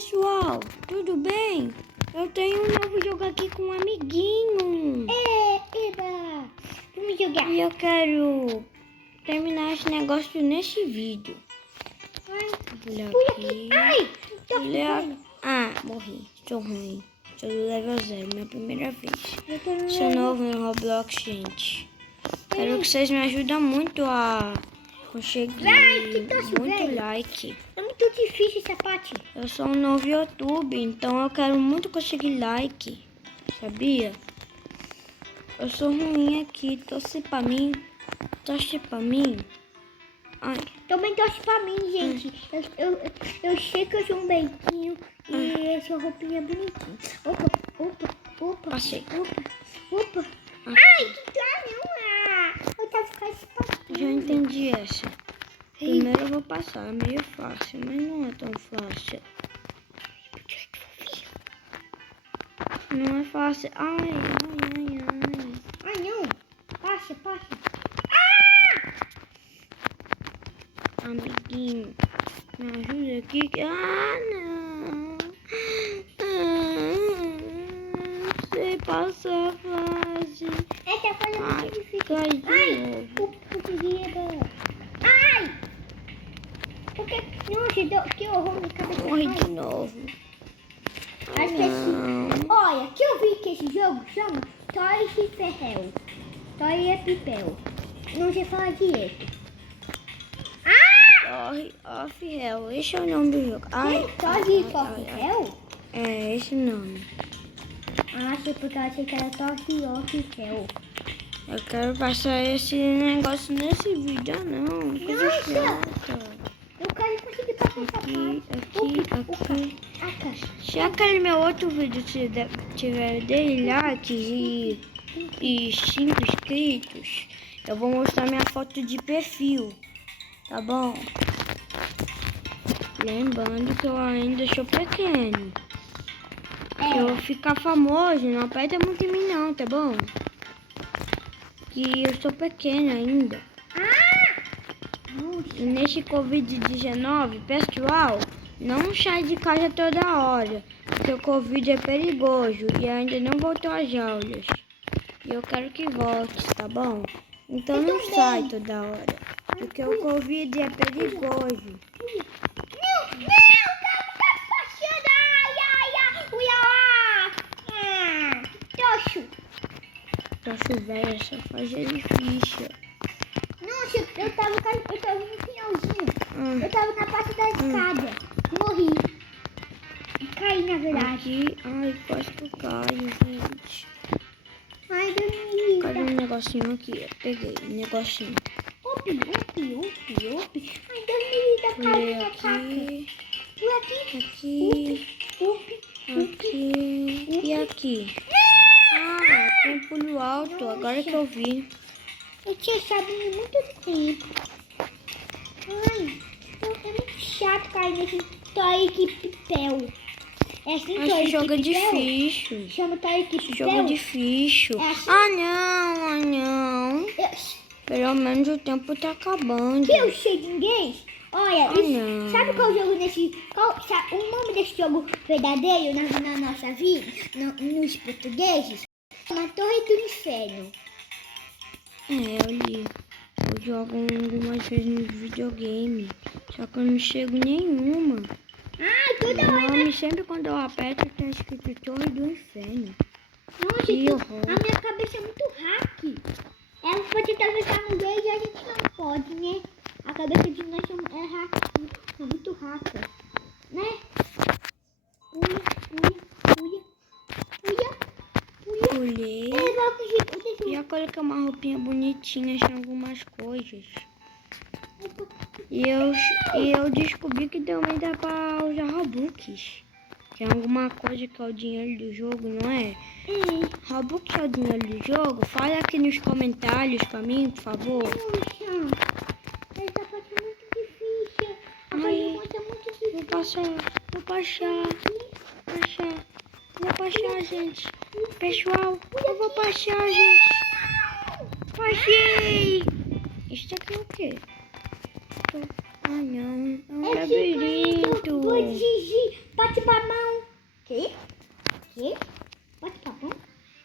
pessoal, tudo bem? Eu tenho um novo jogo aqui com um amiguinho. Eba! Vamos jogar. E eu quero terminar esse negócio nesse vídeo. Olha aqui. Ai! Olha. Ah, morri. Tô ruim. Tô do level 0, minha primeira vez. Sou novo no Roblox, gente. Quero que vocês me ajudem muito a conseguir muito like. É muito difícil essa parte. Eu sou um novo YouTube, então eu quero muito conseguir like. Sabia? Eu sou ruim aqui. Torce pra mim. Torce pra mim. Ai. Também torce pra mim, gente. Eu sei que eu sou um beicinho e essa roupinha é bonitinha. Opa. Passei. Opa. Ai, que caramba! Eu tava ficando espacinho. Já entendi essa. Primeiro eu vou passar. É meio fácil, mas não é tão fácil. Não é fácil. Ai. Ai, não. Passa. Amiguinho, me ajuda aqui. Não. Sei passar a fase. Essa fase é muito difícil. Cai de novo. Ai! Porque, nossa, que horror na cabeça. Morri de novo. Não. Olha, que eu vi que esse jogo chama Toy Ferrel. Toy é Pipel. Não sei falar direito. Torre of Hell. Esse é o nome do jogo. Toy of Hell? É esse o nome. Achei porque eu achei que era Toy of Hell. Eu quero passar esse negócio nesse vídeo. Não, coisa Nossa! chata. Eu quero conseguir passar essa parte. Aqui. Se aquele meu outro vídeo tiver 10 likes e 5 inscritos, eu vou mostrar minha foto de perfil, tá bom? Lembrando que eu ainda sou pequeno. Se eu ficar famoso, não aperta muito em mim não, tá bom? Que eu sou pequeno ainda. E nesse Covid-19, pessoal, não sai de casa toda hora, porque o Covid é perigoso e ainda não voltou às aulas. E eu quero que volte, tá bom? Então não sai toda hora, porque o Covid é perigoso. Nossa, velho, essa fase é difícil. Nossa, eu tava no finalzinho. Eu tava na parte da escada. Morri. Caí, na verdade. Aqui, ai, quase que eu caio, gente. Ai, Danita. Cadê um negocinho aqui? Eu peguei um negocinho. Opi. Ai, Danita, caiu na faca. Aqui. E aqui. Ah, tem um pulo alto, agora que eu vi. Eu tinha sabido muito tempo. Ai, é muito chato cair nesse Toy Pipel. É assim, Esse Toy jogo é Pipel? difícil. Chama Toy Esse Pipel? jogo é difícil. É assim? Não. Pelo menos o tempo tá acabando. Que eu sei de inglês? Olha, não. Sabe qual jogo sabe o nome desse jogo verdadeiro na nossa vida, nos portugueses? Uma Torre do Inferno. Eu li. Eu jogo algumas vezes no videogame, só que eu não chego nenhuma. Toda hora. O nome sempre quando eu aperto tá escrito Torre do Inferno. Nossa, Que horror. a minha cabeça é muito hack. Ela pode atravessar no dedo e a gente não pode, né? A cabeça de nós é hack, é muito hacker, né? Pulei. E eu coloquei uma roupinha bonitinha em algumas coisas. E eu descobri que também dá pra usar Robux. Que é alguma coisa que é o dinheiro do jogo, não é? Robux é o dinheiro do jogo? Fala aqui nos comentários pra mim, por favor. Essa parte é muito difícil. Vou passar, gente. Pessoal, eu vou passar, gente. Passei! Isso aqui é o quê? Não. É um labirinto. Bate-babão. Que? Bate-babão?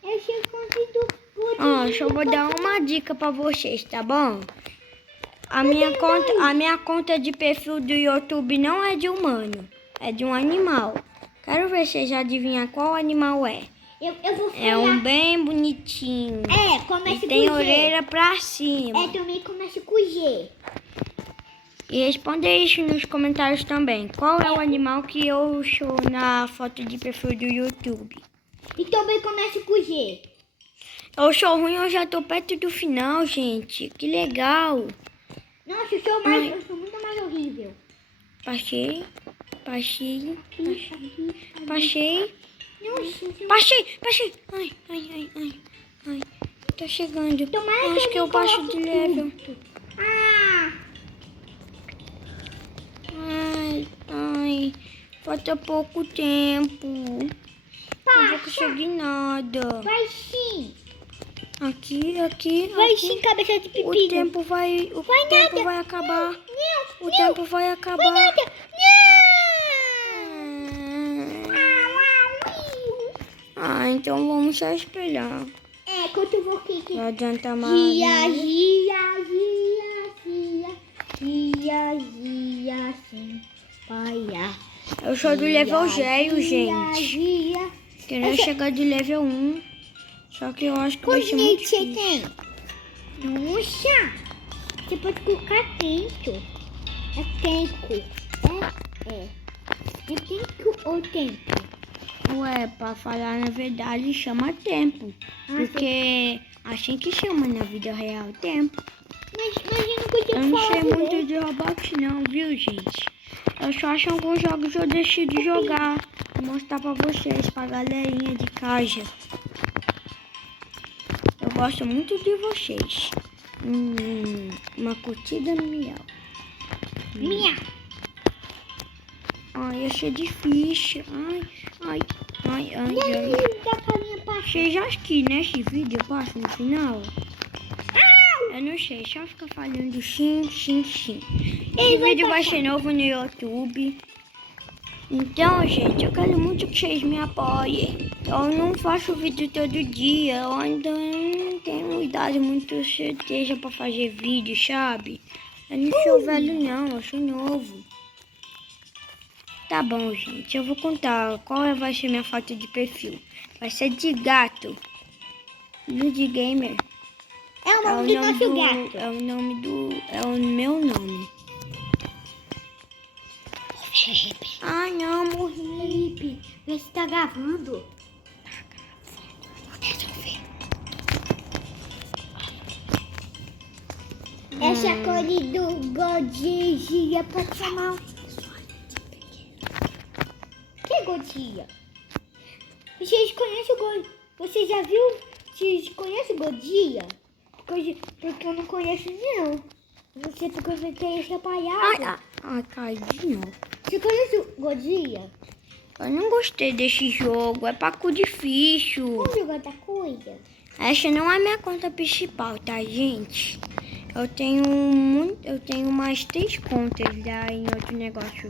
Eu chego contigo. Ó, só vou dar uma dica pra vocês, tá bom? A minha conta de perfil do YouTube não é de humano, é de um animal. Quero ver se vocês adivinham qual animal é. Eu vou falar. É um bem bonitinho. Começa E tem com G. orelha pra cima. Também começa com G. E responda isso nos comentários também. Qual é o animal que eu show na foto de perfil do YouTube? E também começa com G. Eu sou ruim, eu já tô perto do final, gente. Que legal. Nossa, eu sou muito mais horrível. Passei. Nossa, Ai. Tô chegando. Tomara Acho que eu passo de level. Ah! Ai. Falta pouco tempo. Não vou conseguir nada. Vai sim. Aqui. Vai sim, cabeça de pepino. O tempo vai acabar. O tempo vai acabar. Vai nada. Então vamos só esperar. Quando eu vou aqui. Não adianta mais. Gia, sim. Paia. Eu sou do level 0, gente. Queria chegar de level 1. Só que eu acho que vai ser muito você difícil. tem? Nossa! Você pode colocar tempo. É tempo. É tempo ou tempo? Ué, pra falar na verdade, chama tempo. Porque assim que chama na vida real, tempo. Mas eu não podia Eu não falar sei direito. muito de Roblox não, viu, gente? Eu só acho alguns jogos que eu deixei de jogar. Vou mostrar pra vocês, pra galerinha de casa. Eu gosto muito de vocês. Uma curtida no miau. Minha. Ai, achei difícil. Ai. Da carinha pra Vocês acham que nesse vídeo eu passo no final? Eu não sei, só fica falando sim. Esse vídeo vai ser novo no YouTube. Então, gente, eu quero muito que vocês me apoiem. Eu não faço vídeo todo dia. Eu ainda não tenho idade muito certeza pra fazer vídeo, sabe? Eu não sou velho não, eu sou novo. Tá bom, gente. Eu vou contar vai ser minha foto de perfil. Vai ser de gato. Lud Gamer. É o nome do nosso gato. É o meu nome. Ai, não, morri. Felipe, vê se tá gravando. Essa é a cor do Godzilla pode chamar. Que Godzilla? Vocês conhecem o Godzilla? Você já viu? Vocês conhecem o Godzilla? Porque eu não conheço não. Você tem esse palhaço. Cai de novo. Você conhece o Godzilla? Eu não gostei desse jogo, é paco difícil. Vamos jogar outra coisa? Essa não é minha conta principal, tá, gente? Eu tenho mais 3 contas lá em outro negócio.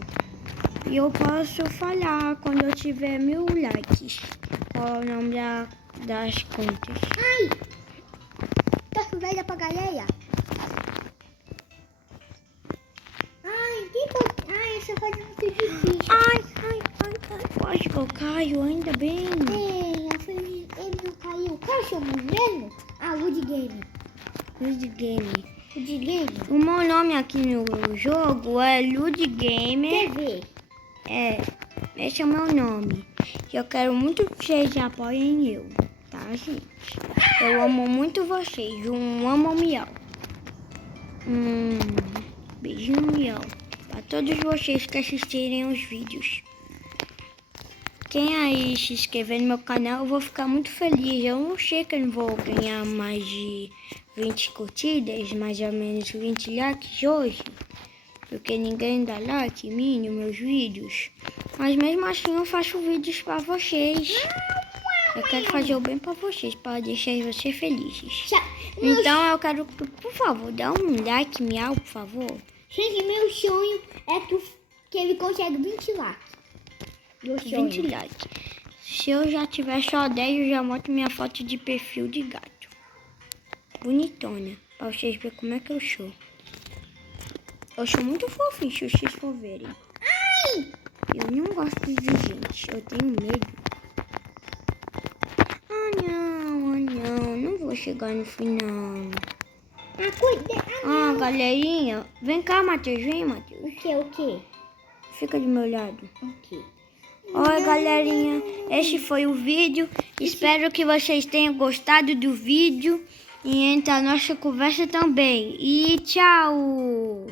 E eu posso falar quando eu tiver 1000 likes. Qual é o nome das contas? Ai! Tá velha pra galera? Ai, essa coisa é muito difícil. Ai. Quase que eu caio, ainda bem. Ele não caiu. Qual é o seu nome mesmo? Lud Game. Lud Game. Lud Game? O meu nome aqui no jogo é Lud Gamer. TV. Esse é o meu nome. E eu quero muito que vocês apoiem eu, tá, gente? Eu amo muito vocês. Amo o miau. Beijinho, miau. Pra todos vocês que assistirem os vídeos. Quem aí se inscrever no meu canal, eu vou ficar muito feliz. Eu não sei que eu não vou ganhar mais de 20 curtidas, mais ou menos 20 likes hoje. Porque ninguém dá like em mim, nos meus vídeos. Mas mesmo assim eu faço vídeos pra vocês. Eu quero fazer o bem pra vocês, para deixar vocês felizes. Então eu quero que, por favor, dá um like, miau, por favor. Gente, meu sonho é que ele consiga 20 likes. Meu 20 sonho. likes. Se eu já tiver só 10, eu já mostro minha foto de perfil de gato. Bonitona. Pra vocês verem como é que eu sou. Eu sou muito fofinho, se vocês for verem. Ai! Eu não gosto de gente, eu tenho medo. Não vou chegar no final. Galerinha, vem cá, Matheus, vem, Matheus. O quê? Fica do meu lado. O quê? Oi, galerinha, este foi o vídeo. Espero que vocês tenham gostado do vídeo e entre a nossa conversa também. E tchau!